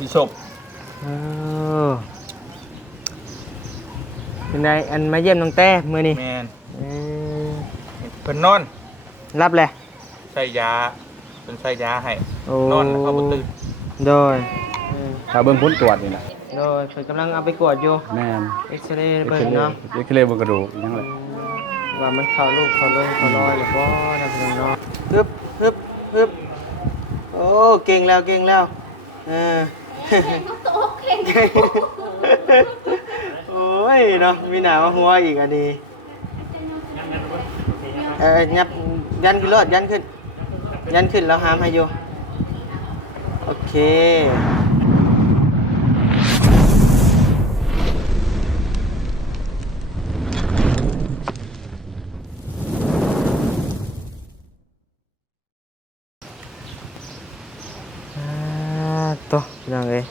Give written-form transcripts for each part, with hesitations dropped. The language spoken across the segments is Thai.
มีศพเออเป็นไงอันมาเยี่ยมน้องแต้มื้อนี้แมนเออเพิ่นนอนรับแหละใส่ยาเป็นใส่ยาให้โอ้นอนแล้วเขาบ่ตื่นโดยถ้าเบิ่งผลตรวจนี่นะโดยเพิ่นกำลังเอาไปกวดอยู่แม่นเอ็กซเรย์เบิ่งเนาะเอ็กซเรย์เบิ่งกระดูกอีหยังเลยว่ามันเข้าลูกเข้าลงเข้ารอยหรือบ่นะเพิ่นเนาะฮึบฮึบฮึบโอ้เก่งแล้วเก่งแล้วเออโอ้ยเนาะมีหน้ามาหัวอีกอันนี้ยับยันขึ้นรถยันขึ้นแล้วหามให้อยู่โอเคตัวพี่น้องเอ้ย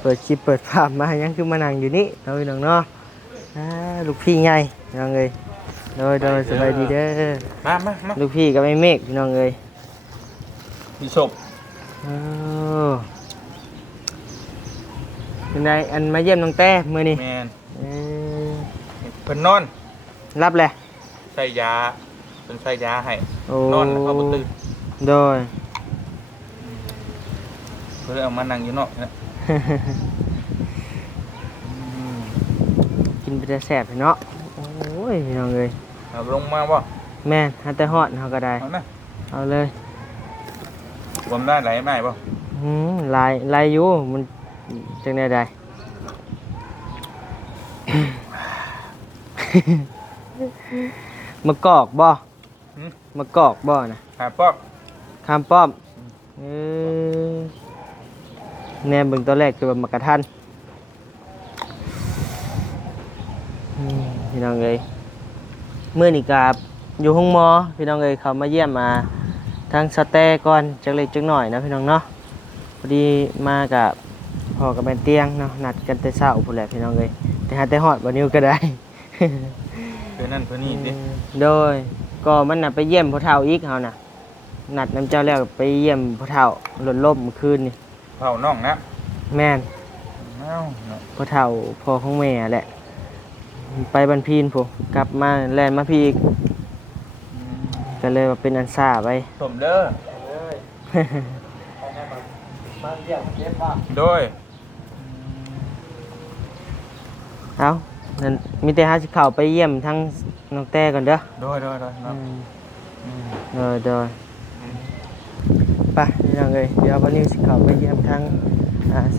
เปิดคลิปเปิดภาพมายังคือมานั่งอยู่นี่เราพี่น้องเนาะลูกพี่ใหญ่พี่น้องเอ้ยโดยสบายดีเด้อมาลูกพี่กับไอ้เมฆพี่น้องเอ้ยมีศพเป็นไงอันมาเยี่ยมน้องแต้มื้อนี้แมนเออเพิ่นนอนรับแหละใส่ยาเป็นใส่ยาให้โอ้นอนแล้วเขาบ่ตื่นโดยเพิ่นเอามานั่งอยู่นอกนะ กินไปแต่แซ่บเนาะโอ้ยพี่น้องเอ้ยเอาลงมาบ่แม่นหาแต่ฮอดเฮาก็ได้เอานะ เอาเลย รวมได้ไหลได้บ่ลายอยู่มันจังได๋ได้ มะกอกบ่มะกอกบ่นะหาป๊อกคำป้อมแนมเบิ่งตอนแรกคือว่ามะกะทันพี่น้องเอ้ยมื้อนี้ก็อยู่ห้องหมอพี่น้องเอ้ยเขามาเยี่ยมมาทางสแตก่อนจักเล็กจักหน่อยนะพี่น้องเนาะพอดีมากับพ่อกับแม่เตียงเนาะนัดกันแต่เช้าพุ่นแหละพี่น้องเอ้ยแต่หาแต่ฮอดบ่นิ้วก็ได้ เพิ่นนั่นเพิ่นนี่ดิ โดยก็มันน่ะไปเยี่ยมพ่อเฒ่าอีกเฮาน่ะนัดน้ำเจ้าแล้วไปเยี่ยมพ่อเฒ่าหล่นล่มเมื่อคืนนี่เผาน้องนะแม่นเอ้าพ่อเฒ่าพ่อของแม่แหละไปบันพีนพุ่นกลับมาแล่นมาพี่อีกก็เลยว่าเป็นอันซ่าไป สมเด้อโดยเอานั่นมีแต่หาสิเข้าไปเยี่ยมทั้งน้องแต้ก่อนเด้อโดยเนาะโดยไปพี่น้องเอ้ยเดี๋ยววันนี้สิเข้าไปเยี่ยมทั้ง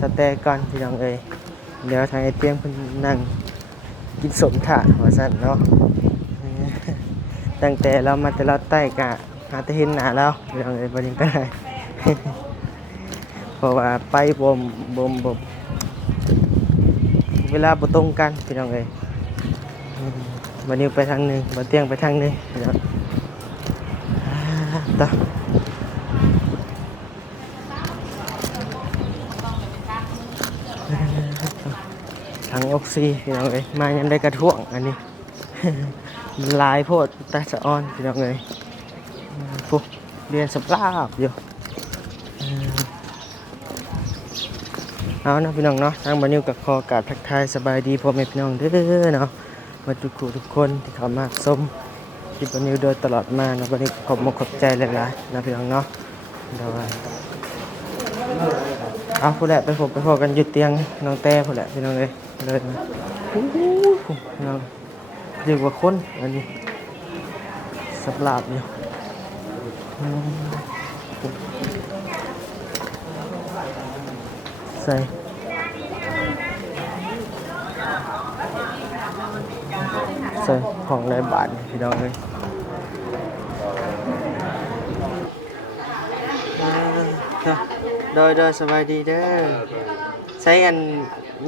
สแตก่อนพี่น้องเอ้ยเดี๋ยวทางไอ้เตียงเพิ่นนั่งกินสมถะว่าซั่นเนาะตั้งแต่เรามาแต่เราใต้กะหาแต่เห็นหน้าเราพี่น้องเอ้ยบ่ได้ก็ได้ เพราะว่าไปบ่เวลาบ่ตรงกันพี่น้องเอ้ยวันนี้ไปทางนึงบ่เตียงไปทางนึงพี่น้องต่อทางออกซิพี่น้องเอ้ยมายังได้กระท่วงอันนี้ ลายโพดตาสะอ้อนพี่น้องเอ้ยปุ๊บเรียนสภาพอยู่เอานะพี่น้องเนาะทางบ้านนิวกับคอกราบทักทายสบายดีพ่อแม่พี่น้องเด้อเนาะมาทุกคนที่เข้ามาชมคลิปบ้านนิวโดยตลอดมานะบ้านนิวขอบใจหลายๆนะพี่น้องเนาะเดี๋ยวเอาผู้แหละไปพบกันหยุดเตียงน้องแต้ผู้แหละพี่น้องเลยเลยมาพี่น้องเรียกว่าคนอันนี้สับหลาบอยู่ใส่ของหลายบาทพี่น้องเลยโดยสบายดีเด้อใช้กัน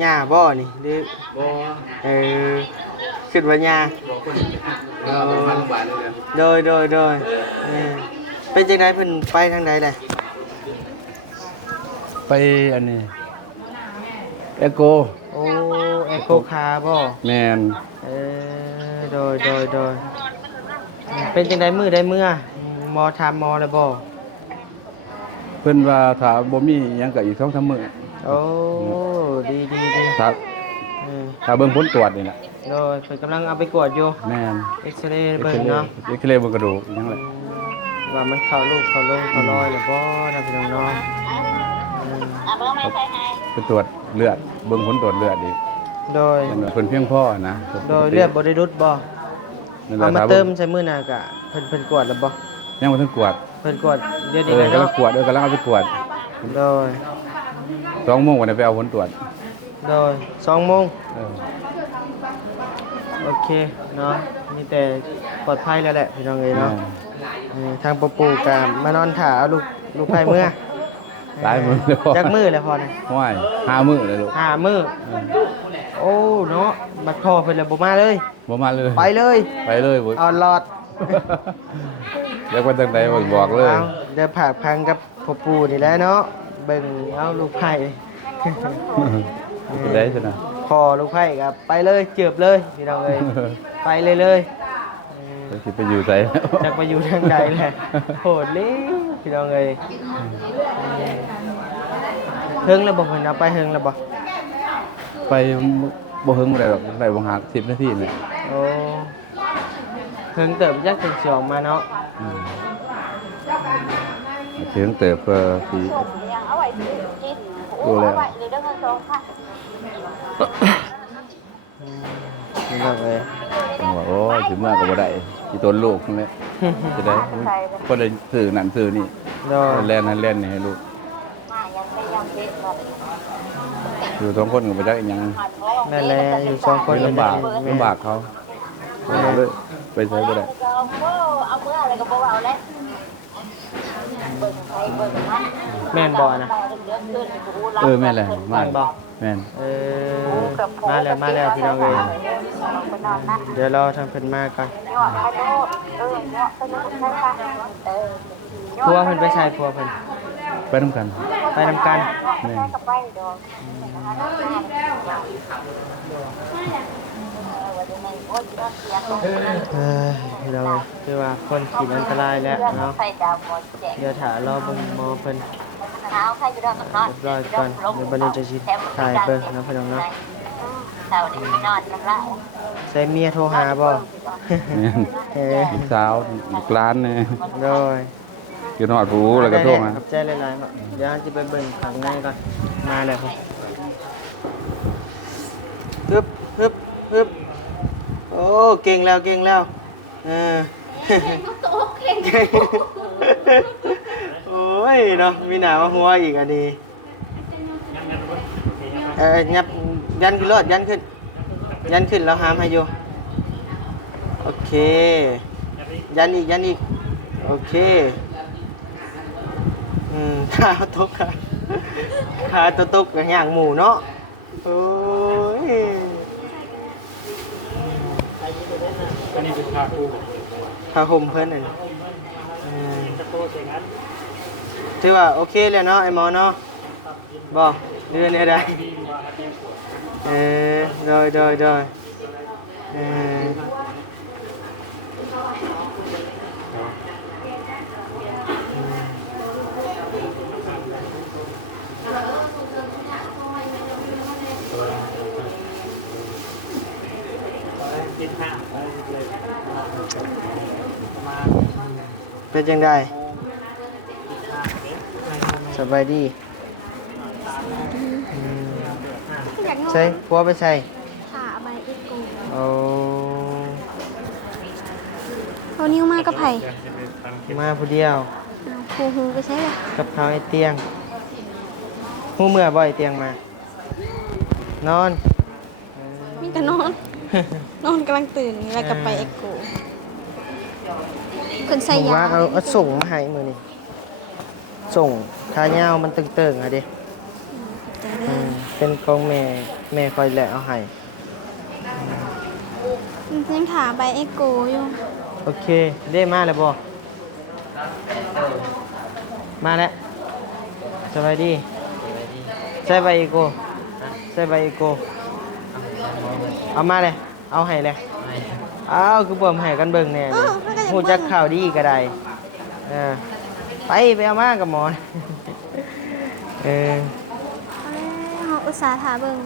หญ้าบ่นี่หรือบ่คิดว่าหญ้าโดยเป็นจังได๋เพิ่นไปทางใดล่ะไปอันนี้เอโกโอ้เอโกคาร์บ่แม่นโดยเป็นจังได๋มื้อใดมื้อหมอถามหมอแล้วบ่เพิ่นว่าถ้าบ่มีหยังก็อีก2-3 มื้อ โอ้ดีดีดี ถ้า อืม ถ้าเบิ่งผลตรวจนี่แหละ โดยเพิ่นกำลังเอาไปกวดอยู่ แม่น เอ็กซเรย์เบิ่งเนาะ เอ็กซเรย์เบิ่งกระดูกอีหยังแหละ ว่ามันเข้าลูกเข้าลงเข้ารอยหรือบ่นะพี่น้องเนาะอืม ไปตรวจเลือดเบิ่งผลตรวจเลือดอีก โดย นั่นน่ะเพิ่นเพียงพอนะ โดยเลือดบ่ได้รุดบ่ นั่นแห เอา ละ มา ถ้า เติ เบิ่ ม ง ใส่มื้อหน้ากะเพิ่นกวดแล้วบ่ ยังบ่ทันกวด เพิ่นกวดเดี๋ยว เอ นี้ อ เลย กำลั เนาะ งกวดกำลังเอาไปกวด โดย 2 โมงวันนี้ไปเอาผลตรวจ โดย2 โมง เออ โอเคเนาะมีแต่ปลอดภัยแล้วแหละพี่น้องเอ้ย แม่ เนาะ น ทางปู่ปู่กมานอนถ่าเอาลูกไผ่เมื่อ หลายมื้อแล้ว จักมือเลยพอนะ ห้วย5 มื้อเลยลูก 5 มื้อโอ้เนาะบัดพ่อเพิ่นแล้วบ่มาเลย บ่มาเลย ไปเลย ไปเลยบ่ เอาหลอด เรียกว่าจังได๋บอกเลย เอาเดี๋ยวผากพังกับพ่อปู่นี่แหละเนาะเบิ่งเอาลูกไผ่ จะได้ซั่นน่ะ พอลูกไผ่ครับไปเลยเจือบเลยพี่น้องเอ้ยไปเลยเลย จะสิไปอยู่ไส จักไปอยู่ทางใดแหละโหดเลยพี่น้องเอ้ยเฮิงแล้วบ่เพิ่นเอาไปเฮิงแล้วบ่ ไปบ่เฮิงบ่ได้ดอกได้บ่หา10 นาทีนี่ โอ้เฮิงเติบยักถึงสิออกมาเนาะ อืมถึงเติบเพื่อสิ พี่น้องเอ้ย จังว่าโอ้ยสิเมื่อก็บ่ได้สิตนลูกนั่นแหละจะได้ก็ได้ซื้อนั่นซื้อนี่ โดย แล่นนั่นแล่นนี่ให้ลูกอยู่สองคนก็บ่จักอีหยัง นั่นแหละอยู่สองคน ลำบากลำบากเขาเลยไปใช้บ่ได้ เอาเมื่ออะไรก็บอกเอาแล้วเบิ่งไปเบิ่งมัน แม่นบ่นะ แม่นแหละมาแม่น เออมาแล้วพี่น้องเอ้ยเดี๋ยวรอทางเพิ่นมาก่อนพัวเพิ่นไปใช้พัวเพิ่น ไปนำกัน ไปนำกัน แม่น เออพี่น้องเอ้ยคือว่าคนขีดอันตรายแล้วเนาะเดี๋ยวถ้ารอเบิ่งหมอเพิ่นเรียบร้อยก่อนเดี๋ยวบัดนี้จะสิถ่ายเบิ่งเนาะพี่น้องเนาะ เสาร์นี้ไปนอนกันละ ใส่เมียโทรหาบ่ แม่น เออ ลูกสาวลูกหลานนี่ โดย อยู่นอดผู้แล้วก็โทรมา ขอบใจหลายๆครับเดี๋ยวจะไปเบิ่งข้างในก่อนมาแล้วครับฮึบฮึบฮึบโอ้เก่งแล้วเก่งแล้วเออ โอ้ยเนาะมีหน้ามาหัวอีกอันนี้ยับยันขึ้นรถยันขึ้นแล้วหามให้อยู่โอเคยันอีกโอเคขาตกขาตกกับอย่างหมูเนาะโอ้ยผ้าห่มเพื่อนน่ะถือว่าโอเคเลยเนาะไอ้หมอเนาะบอกเรื่องนี้ได้โดยเออเป็นจังไดสบายดีใช่พัวไปใส่ ค่ะใบเอ็กโก เอา เอานิ้วมากกับไผ่ มาผู้เดียว ครูไปใช้เลย กับเขาวไอ้เตียงหูเมื่อบ่อยเตียงมา นอน มีแต่นอน นอนกำลังตื่นแล้วกับไปเอ็กโกคนใส่ ผม ยา ว่าเอาส่งมาให้มือนี่ส่งทายาวมันตึงๆอะดิเป็นของแม่คอยแหละเอาให้ ยังถามใบเอ็กโกอยู่ โอเคได้มาแล้วบ่มาแล้วสบายดีใส่ใบอีโกใส่ใบอีโกเอามาเลยเอาให้เลยอ้าวคือบ่มให้กันเบิ่งแน่เลยฮู้จักข่าวดีก็ได้เออไปเอามากับหมอเออ เอาแล้ว สาถาเบิ่ง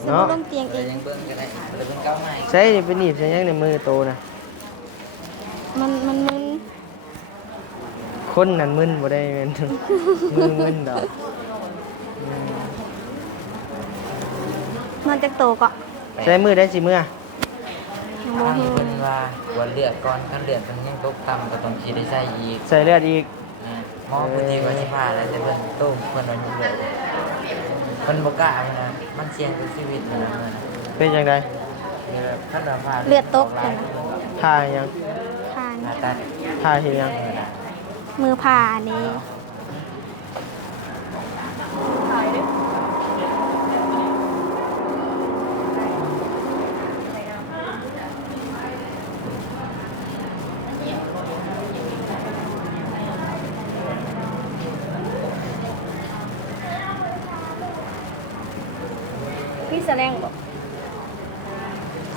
สิ เนาะ บ่ลงเตียงเอง ยังเบิ่งก็ได้เลยเป็นเก้าใหม่ ใช่นี่เป็นหนีบใช่ยังในมือโตนะ มันมึน คนนั่นมึนบ่ได้แม่น มือมึนดอก นอนจักโตก็ ใช้มือได้สิมือ ยังบ่ ทาง ฮู้ เพิ่นว่าวันเลือดก่อนคันเลือดมันยังตกต่ำก็ต้องสิได้ใช้อีก ใส่เลือดอีก นะหมอผู้ที่ว่าสิพาแล้วแต่เพิ่นโต้งเพิ่นว่าอยู่เลยเพิ่นบ่กล้ามันนะมันเสี่ยงกับชีวิตมันนะเพิ่นน่ะ เป็นจังได นี่แบบคันว่าพา เลือดตก หลา เพิ่ ย นน่ะ ผ่าหยัง ผ่าน ผ่าตัด ผ่าเฮ็ดหยัง มือผ่าอันนี้ พี่แสดงบอก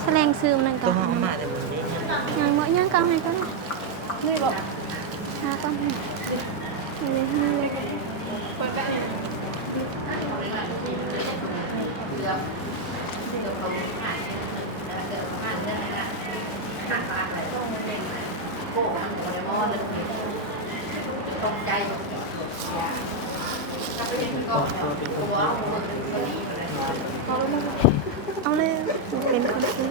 แสดงซื้อมันก็ ตัวเฮามาแต่บ่ได้ ยังบ่ยังก็เอาให้ก่อน นี่บอก หาก่อนนี่เลย เอาเลยเป็นคนซื้อ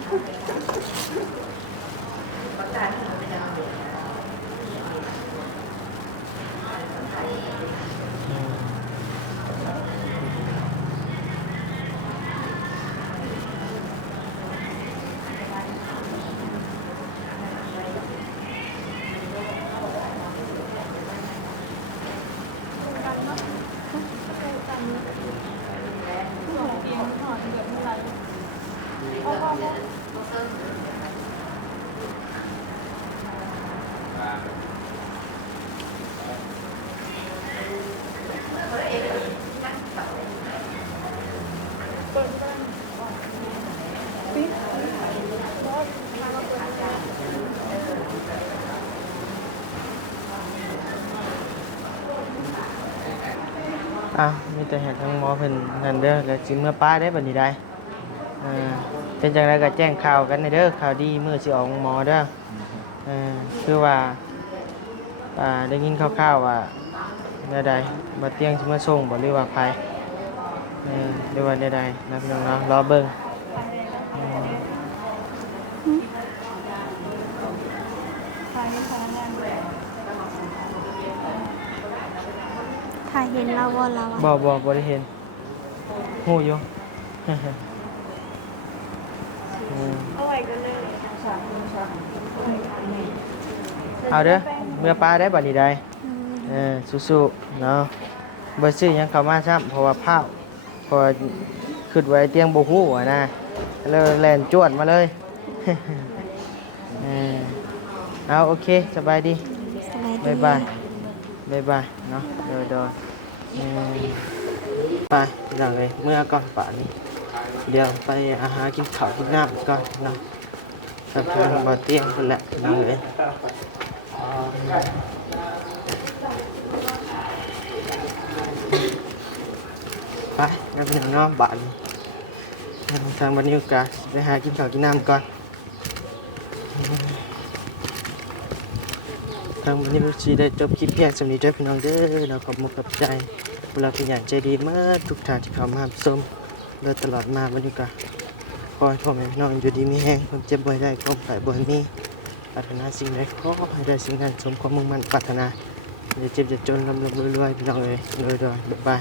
อ้าวมีแต่ให้ทางหมอเพิ่นนั่นเด้อแล้วสิเมื่อป้าได้บัดนี้ได้เป็นจังไดก็แจ้งข่าวกันเด้อข่าวดีมื้อสิออกหมอเด้อคือว่าได้ยินคร่าวๆว่าแนวใดบ่เตียงสิมาส่งบ่หรือว่าไผหรือว่าแนวใดนะพี่น้องเนาะรอเบิ่ง ถ่ายเห็นเราว่าเราอะ บ่ได้เห็นฮู้อยู่ เอาเด้อเมื่อป้าได้บัดนี้ได้สู้ๆเนาะบ่ซื้อหยังเข้ามาซ้ำเพราะว่าพาวพอคิดไว้เตียงบ่ฮู้อะนะแล้วแล่นจวดมาเลย เอาโอเคสบายดี สบายดี บ๊ายบายเนาะเดี๋ยวไปหลังเลยเมื่อก่อนป่านนี้เดี๋ยวไปอาหารกินข้าวกินน้ำก่อนเนาะสักพักมาเตียงคนละหลังเลยไปแล้วเป็นน้องบ้านทางบ้านนิวกาไปหากินข้าวกินน้ำก่อนทางวันนี้ชีได้จบคลิปเพียงสำนี้ด้วยพี่น้องเด้อเราขอบมุกกับใจเวลาเป็นอย่างใจดีมากทุกท่านที่เข้ามาชมโดยตลอดมาวันนี้ก็ขอให้พ่อแม่พี่น้องอยู่ดีมีแห้งความเจ็บบ่อยได้ความไข่บ่อยมีปรารถนาสิ่งใดขอให้ได้สิ่งนั้นสมความมุ่งมั่นปรารถนาอย่าเจ็บอย่าจนร่ำรวยพี่น้องเลยโดยบ๊ายบาย